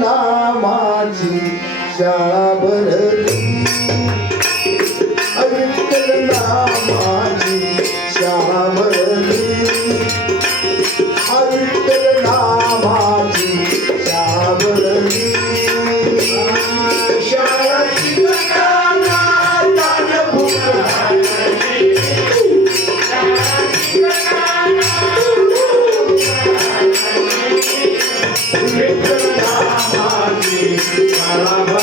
नामाची शाळा भरली. अविठ्ठल नामा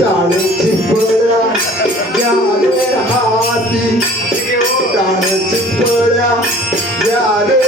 टाळ चिपळ्या यारे हाती टाळ चिपळ्या यारे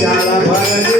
Jala Bharani